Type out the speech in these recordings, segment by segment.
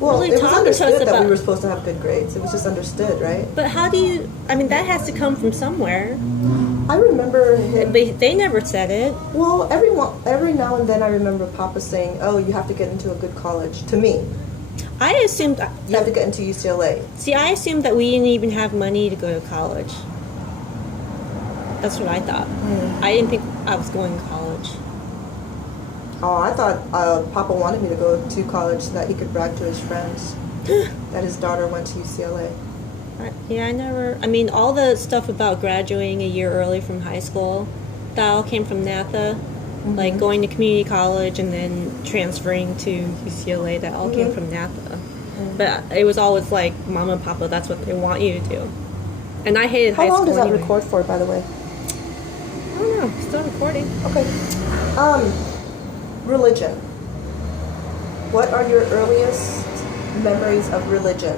Well, really it was talking to us understood that about. we were supposed to have good grades. It was just understood, right? But how do you? I mean, that has to come from somewhere. I remember him. They never said it. Well, every now and then I remember Papa saying, "Oh, you have to get into a good college." To me, I assumed. you have to get into UCLA. See, I assumed that we didn't even have money to go to college. That's what I thought. I didn't think I was going to college. Oh, I thought Papa wanted me to go to college so that he could brag to his friends that his daughter went to UCLA. Yeah, I never. I mean, all the stuff about graduating a year early from high school, that all came from NATHA. Like going to community college and then transferring to UCLA, that all came from NATHA. But it was always like, Mom and Papa, that's what they want you to do. And I hated high How school long does that anyway. record for, by the way? I don't know. Still recording. Okay. Religion. What are your earliest memories of religion?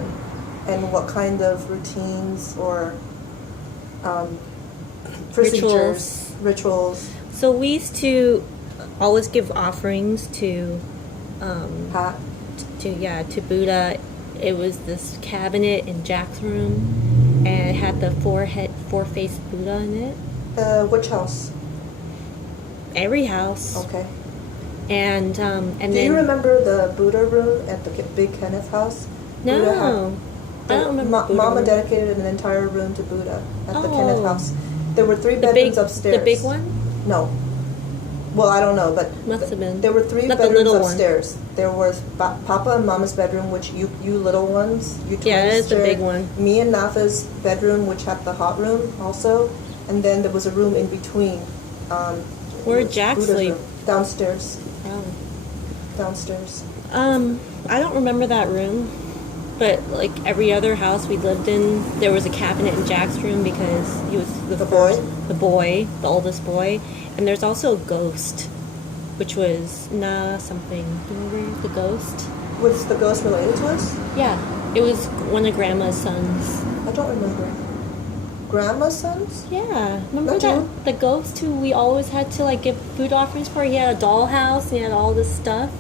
And what kind of routines or procedures, rituals? So we used to always give offerings to to Buddha. It was this cabinet in Jack's room, and it had the four-faced Buddha in it. Which house? Every house. Okay. And Do then you remember the Buddha room at the Big Kenneth house? no, Buddha I don't remember. Buddha Mama room. dedicated an entire room to Buddha at the Oh. Kenneth house. There were 3 The bedrooms big, upstairs. the big one. No. Well, I don't know, but Must have been. there were 3 Not the bedrooms little one. upstairs. There was Papa and Mama's bedroom, which you little ones, you twins Yeah, that is the shared. big one. Me and Natha's bedroom, which had the hot room also, and then there was a room in between. Where'd it was Jack Buddha's sleep? room. Downstairs. Oh. Downstairs. I don't remember that room, but like every other house we lived in, there was a cabinet in Jack's room because he was The boy? the oldest boy, and there's also a ghost, which was something. Do you remember the ghost? Was the ghost related to us? Yeah, it was one of Grandma's sons. I don't remember. Grandma's sons? Yeah, remember Not that you? the ghost who we always had to like give food offerings for? He had a dollhouse. And he had all this stuff.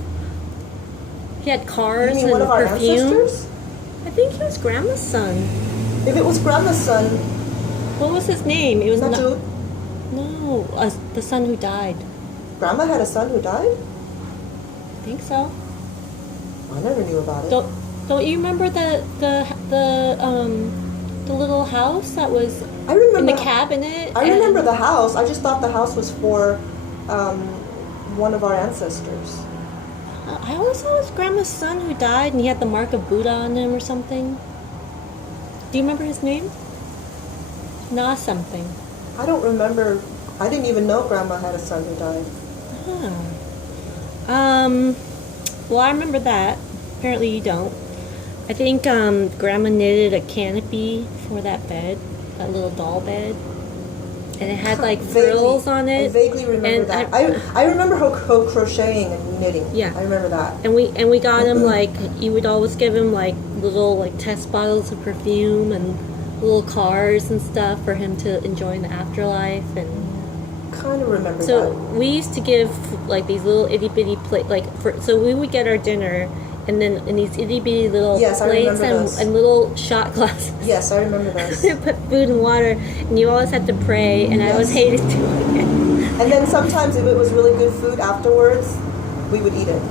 He had cars You mean and one of our perfume. ancestors? I think he was Grandma's son. If it was Grandma's son, What was his name? It was not you. No, the son who died. Grandma had a son who died? I think so. I never knew about it. Don't you remember the little house that was I remember in the cabinet? I remember the house. I just thought the house was for one of our ancestors. I always thought it was Grandma's son who died, and he had the mark of Buddha on him or something. Do you remember his name? Nah, something. I don't remember. I didn't even know Grandma had a son who died. Well, I remember that. Apparently you don't. I think Grandma knitted a canopy for that bed, that little doll bed. And it had like frills on it. I vaguely remember and that. I remember her crocheting and knitting. Yeah. I remember that. And we got him like, you would always give him like little like test bottles of perfume and little cars and stuff for him to enjoy in the afterlife. And Kind of remember so that. we used to give like these little itty bitty plate so we would get our dinner, and then in these itty bitty little Yes, I plates remember those. and little shot glasses. Yes, I remember those. They put food and water, and you always had to pray, and I always Yes. hated doing it. And then sometimes if it was really good food afterwards, we would eat it.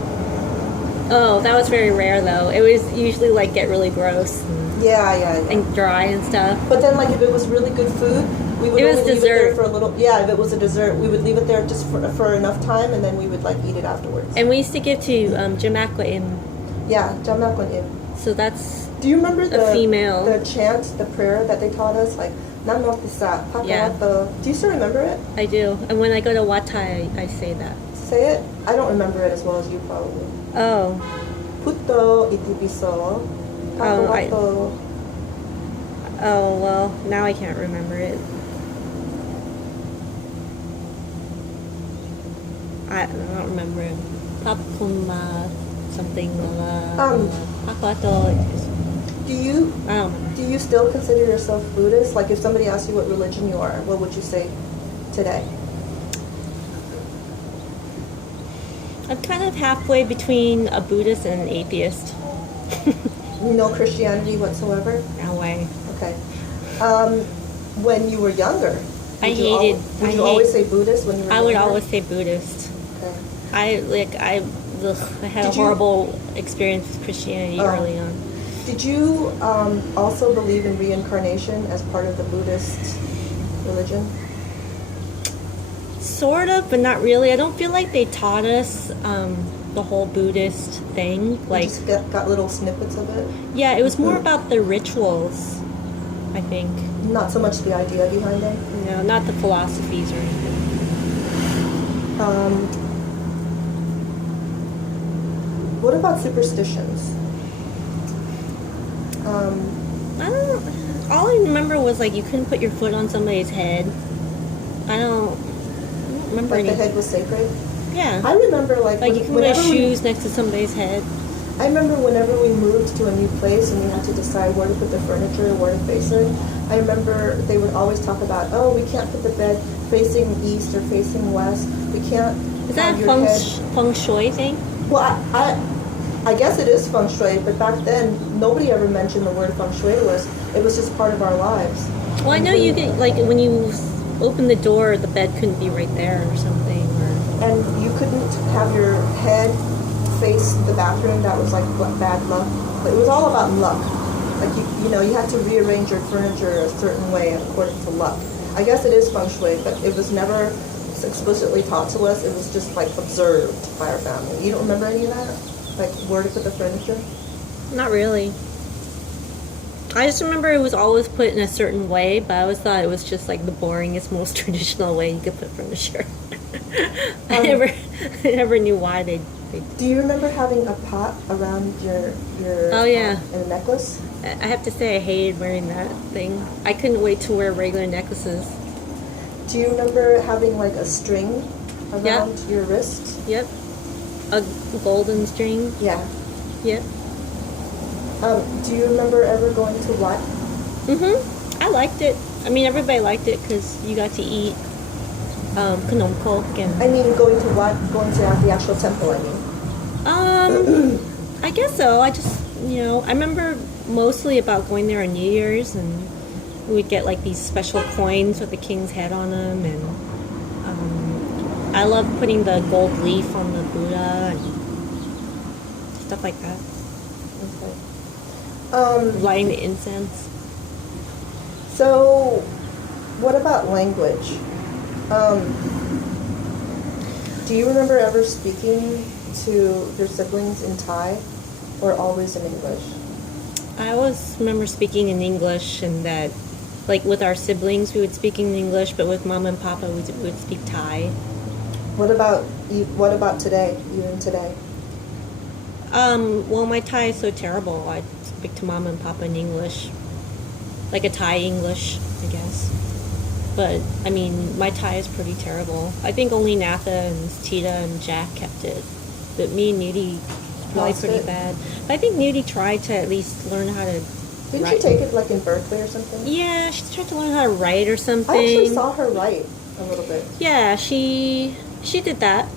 Oh, that was very rare though. It was usually like get really gross Yeah. and dry and stuff. But then, like, if it was really good food, we would It was only leave it there dessert. for a little. Yeah, if it was a dessert, we would leave it there just for enough time, and then we would like eat it afterwards. And we used to give to Jamakwaim. Yeah, Jamakwanim. So that's Do you remember the female. the chant, the prayer that they taught us, like Namokisa, Yeah. Pakawato? Do you still remember it? I do. And when I go to Watai, I say that. Say it. I don't remember it as well as you probably. Oh. Putto itibiso, Pakawato. Oh, well, now I can't remember it. I don't remember it. Papuma something. Akwato. Do you I don't remember. do you still consider yourself Buddhist? Like, if somebody asks you what religion you are, what would you say today? I'm kind of halfway between a Buddhist and an atheist. No Christianity whatsoever? No way. Okay. When you were younger, I would you al- hated- would I you hate- always say Buddhist when you were I younger? would always say Buddhist. Okay. I had a Did you- horrible experience with Christianity Oh. early on. Did you also believe in reincarnation as part of the Buddhist religion? Sort of, but not really. I don't feel like they taught us the whole Buddhist thing. You Like, just got little snippets of it? yeah, it was more about the rituals, I think. Not so much the idea behind them? No, not the philosophies or anything. What about superstitions? I don't. All I remember was like you couldn't put your foot on somebody's head. I don't remember Like the any. head was sacred? I Yeah, remember like you can wear shoes next to somebody's head. I remember whenever we moved to a new place and we had to decide where to put the furniture, where to face it, I remember they would always talk about, oh, we can't put the bed facing east or facing west. We can't Is that have a your head. feng shui thing? Well, I guess it is feng shui, but back then nobody ever mentioned the word feng shui to us. It was just part of our lives. Well, I know you get like when you open the door, the bed couldn't be right there or something. Or And you couldn't have your head face the bathroom. That was like bad luck. But it was all about luck. Like you had to rearrange your furniture a certain way according to luck. I guess it is feng shui, but it was never explicitly taught to us. It was just like observed by our family. You don't remember any of that? Like where to put the furniture? not really. I just remember it was always put in a certain way, but I always thought it was just like the boringest, most traditional way you could put furniture. I never knew why they. Do you remember having a pot around your Oh, yeah. and a necklace? I have to say I hated wearing that thing. I couldn't wait to wear regular necklaces. Do you remember having like a string around Yeah. your wrist? Yep. A golden string. Yeah. Yep. Do you remember ever going to what? I liked it. I mean, everybody liked it because you got to eat knom kok and I mean, going to what? Going to the actual temple, I mean. I guess so. I just I remember mostly about going there on New Year's and we'd get like these special coins with the king's head on them and I love putting the gold leaf on the Buddha and stuff like that. Okay. Lighting the incense. So, what about language? Do you remember ever speaking to your siblings in Thai or always in English? I always remember speaking in English and that like with our siblings we would speak in English, but with mom and papa we would speak Thai. What about today? Even today? Well, my Thai is so terrible. I speak to mom and papa in English, like a Thai English, I guess. But I mean, my Thai is pretty terrible. I think only Natha and Tita and Jack kept it, but me and Nudie really Lost pretty it? bad. But I think Nudie tried to at least learn how to. Didn't write. you take it like in Berkeley or something? Yeah, she tried to learn how to write or something. I actually saw her write a little bit. Yeah, she did that.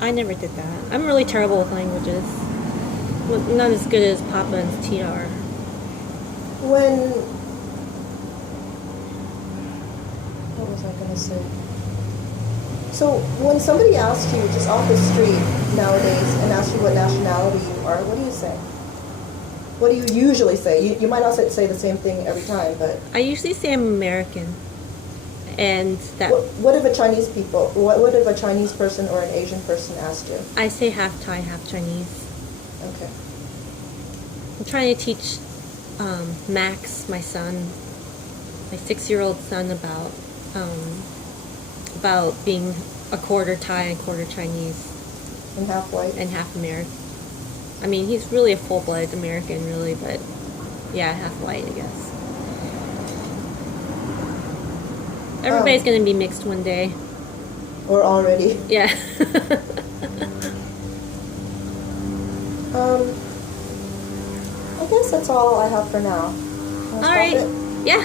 I never did that. I'm really terrible with languages. Well, not as good as Papa and Tita are. What was I going to say? So when somebody asks you just off the street nowadays and asks you what nationality you are, what do you say? What do you usually say? You might not say the same thing every time, but I usually say I'm American. And that what if a Chinese person or an Asian person asked you? I say half Thai, half Chinese. Okay. I'm trying to teach Max, my son, my 6-year-old son, about being a quarter Thai and quarter Chinese And half white? and half American. I mean, he's really a full-blooded American, really, but yeah, half white, I guess. Everybody's gonna be mixed one day. Or already? Yeah. I guess that's all I have for now. Wanna All stop right. it? Yeah.